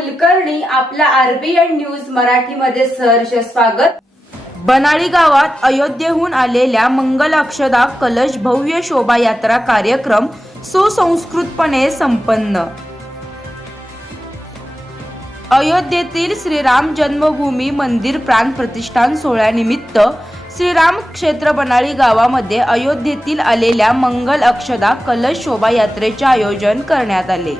कुलकर्णी आपल्या RBN news मराठीमध्ये सहर्ष स्वागत. बनाळी गावात अयोध्येहून आलेल्या मंगल अक्षदा कलश भव्य शोभायात्रा कार्यक्रम सुसंस्कृतपणे संपन्न. अयोध्येतील श्रीराम जन्मभूमी मंदिर प्राण प्रतिष्ठान सोहळ्यानिमित्त श्रीराम क्षेत्र बनाळी गावामध्ये अयोध्येतील आलेल्या मंगल अक्षदा कलश शोभायात्रेचे आयोजन करण्यात आले.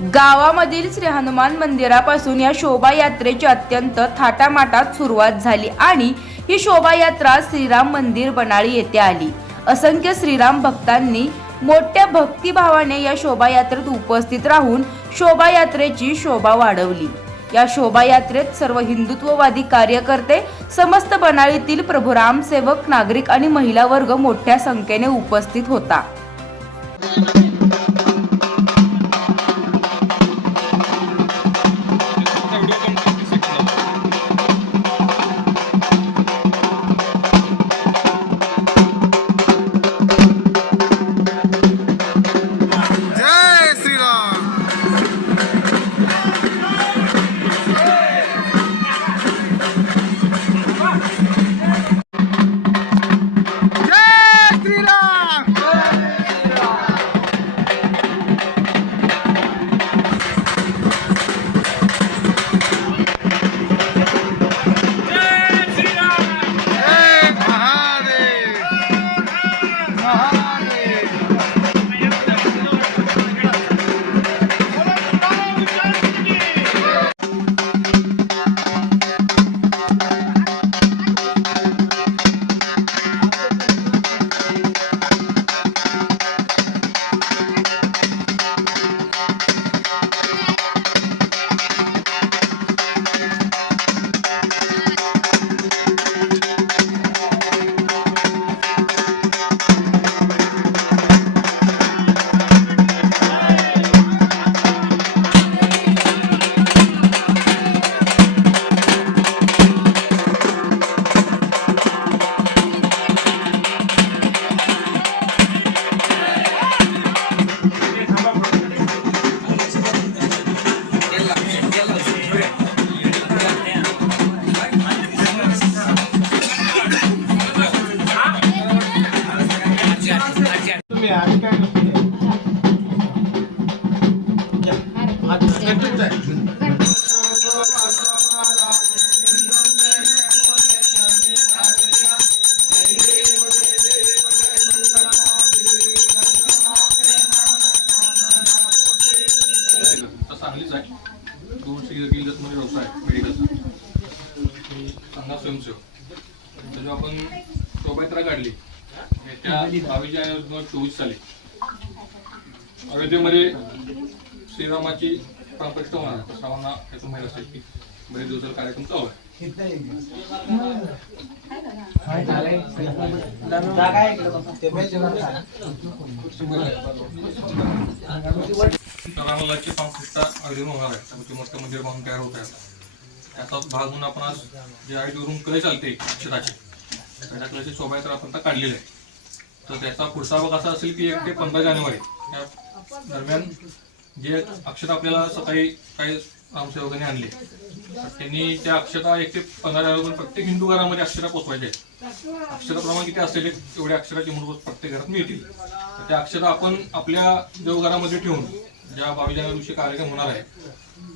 गावामधील श्री हनुमान मंदिरापासून या शोभायात्रेची अत्यंत थाटामाटात सुरुवात झाली आणि ही शोभायात्रा श्रीराम मंदिर बनाळी येथे आली. असंख्य श्रीराम भक्तांनी मोठ्या भक्तिभावाने या शोभायात्रेत उपस्थित राहून शोभायात्रेची शोभा वाढवली. या शोभायात्रेत सर्व हिंदुत्ववादी कार्यकर्ते समस्त बनाळीतील प्रभू रामसेवक नागरिक आणि महिला वर्ग मोठ्या संख्येने उपस्थित होता. सांगलीच आहे म्हणजे दोन गिल्डत मध्ये व्यवसाय मेडिकलचा चांगला स्वयंसेवक त्याच्यावर आपण शोभायात्रा काढली त्या बावीस जानेवारी दोन हजार चोवीस साली अयोध्येमध्ये श्रीरामाची प्राणप्रतिष्ठा होणार आहे. सर्वांना माहीत असेल की बरेच दिवसाचा कार्यक्रम चालू आहे. रामालाची प्राणप्रतिष्ठा होणार आहे. त्यामुळे मोठं मंदिर बांधून तयार होत आहे. भाग म्हणून आपण आज जे आयोजवरून कळे चालते अक्षराचे. त्या कलेची शोभायात्रा आपण आता काढलेली आहे. तर त्याचा पुढचा भाग असा असेल की एक ते पंधरा जानेवारी. या दरम्यान जे अक्षर आपल्याला सकाळी काही रामसेवकांनी आणले. त्यांनी त्या अक्षता एक ते पंधरा जानेवारी प्रत्येक हिंदू घरामध्ये अक्षरा पोचवायचे आहेत. अक्षराप्रमाणे किती असेल एवढ्या अक्षराची मूलभूत प्रत्येक घरात मिळतील. त्या अक्षरा आपण आपल्या देवघरामध्ये ठेवून ज्या बावीस जानेवारी दिवशी कार्यक्रम होणार आहे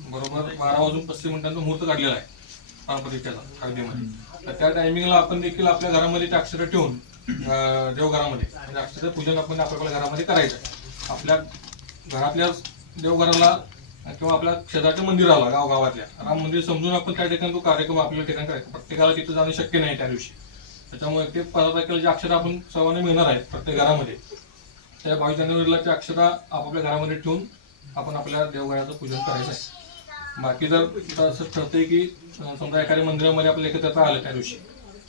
बरोबर बारा वाजून पस्तीस मिनिटांचा मुहूर्त काढलेला आहे पारंपरिकतेचा अयोध्येमध्ये तर त्या टायमिंगला आपण देखील आपल्या घरामध्ये त्या अक्षरं ठेवून देवघरामध्ये म्हणजे अक्षरं पूजन आपण आपल्या घरामध्ये करायचं आपल्या घरातल्या देवघराला किंवा आपल्या शेजारच्या मंदिराला गावगावातल्या. राम मंदिर समजून आपण त्या ठिकाणी तो कार्यक्रम आपल्या ठिकाणी करायचा. प्रत्येकाला तिथं जाणं शक्य नाही त्या दिवशी. त्याच्यामुळे ते पंधरा तारखेला जे अक्षर आपण सर्वांना मिळणार आहेत प्रत्येक घरामध्ये त्या बावीस जानेवारीला त्या अक्षरा आपापल्या घरामध्ये ठेवून आपण आपल्या देवघराचं पूजन करायचं आहे. बाकी जर असं ठरतंय की समजा एखाद्या मंदिरामध्ये आपलं एकत्रता आलं त्या दिवशी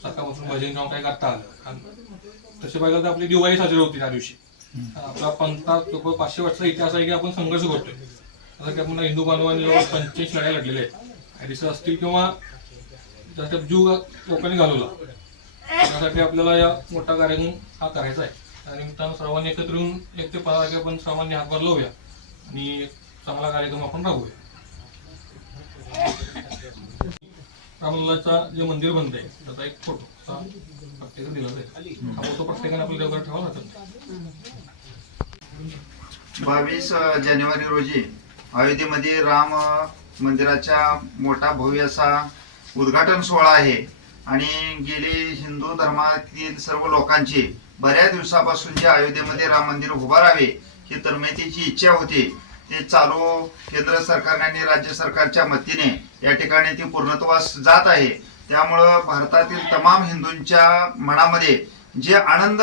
सकाळपासून भजन जाऊन काही करता आलं. तसे पाहिजे तर आपली दिवाळी साजरी होती त्या दिवशी. आपला पंथा जवळ पाचशे वर्षाचा इतिहास आहे की आपण संघर्ष करतोय. जसं की आपण हिंदू बांधवांनी जवळ पंच्याऐंशी लढाई लढलेल्या आहेत. हॅरिस असतील किंवा त्याच्यात जीव लोकांनी घालवला. त्यासाठी आपल्याला या मोठा कार्यक्रम हा करायचा आहे. त्यानिमित्तानं सर्वांनी एकत्र येऊन एक ते पाच तारखे आपण सर्वांनी हातभार लावूया आणि चांगला कार्यक्रम आपण राहूया रामलल्लाचा जे मंदिर बनत आहे त्याचा एक फोटो प्रत्येकाने दिला जाईल हा फोटो प्रत्येकाने आपल्या देवघरात ठेवावा लागेल. बावीस जानेवारी रोजी अयोध्येमध्ये राम मंदिराचा मोठा भव्य असा उद्घाटन सोहळा आहे. आणि गेले हिंदू धर्मातील सर्व लोकांची बऱ्याच दिवसापासून जे अयोध्येमध्ये राम मंदिर उभारावे ही तरमेतीची इच्छा होती. ते चालू केंद्र सरकारने आणि राज्य सरकारच्या मतीने या ठिकाणी ती पूर्णत्वास जात आहे. त्यामुळं भारतातील तमाम हिंदूंच्या मनामध्ये जे आनंद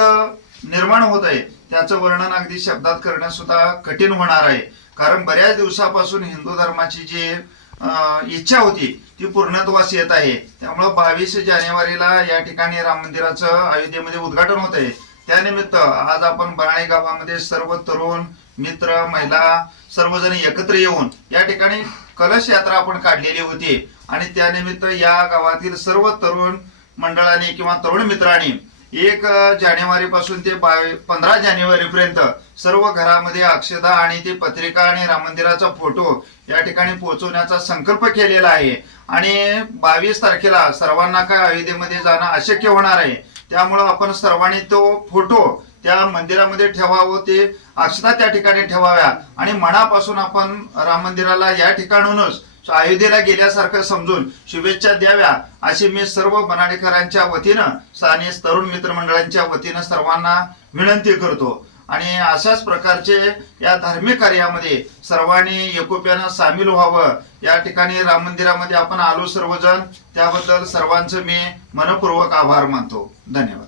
निर्माण होत आहे त्याचं वर्णन अगदी शब्दात करणं सुद्धा कठीण होणार आहे. कारण बऱ्याच दिवसापासून हिंदू धर्माची जी इच्छा होती ती पूर्णत्वास येत आहे. त्यामुळं बावीस जानेवारीला या ठिकाणी राम मंदिराचं अयोध्येमध्ये उद्घाटन होत आहे. त्यानिमित्त आज आपण बराळे गावामध्ये सर्व तरुण मित्र महिला सर्वजण एकत्र येऊन या ठिकाणी कलश यात्रा आपण काढलेली होती. आणि त्यानिमित्त या गावातील सर्व तरुण मंडळाने किंवा तरुण मित्रांनी एक जानेवारी पासून ते पंधरा जानेवारी पर्यंत सर्व घरामध्ये अक्षता आणि ते पत्रिका आणि राम मंदिराचा फोटो या ठिकाणी पोहोचवण्याचा संकल्प केलेला आहे. आणि बावीस तारखेला सर्वांना काय अयोध्येमध्ये जाणं अशक्य होणार आहे त्यामुळं आपण सर्वांनी तो फोटो त्या मंदिरामध्ये ठेवावं ते अक्षता त्या ठिकाणी ठेवाव्या. आणि मनापासून आपण राम मंदिराला या ठिकाणूनच अयोध्येला गेल्यासारखं समजून शुभेच्छा द्याव्या अशी मी सर्व बनाडेकरांच्या वतीनं स्थानिक तरुण मित्रमंडळांच्या वतीनं सर्वांना विनंती करतो. आणि अशाच प्रकारचे या धार्मिक कार्यामध्ये सर्वांनी एकोप्यानं सामील व्हावं. या ठिकाणी राम मंदिरामध्ये आपण आलो सर्वजण. त्याबद्दल सर्वांचं मी मनपूर्वक आभार मानतो. धन्यवाद.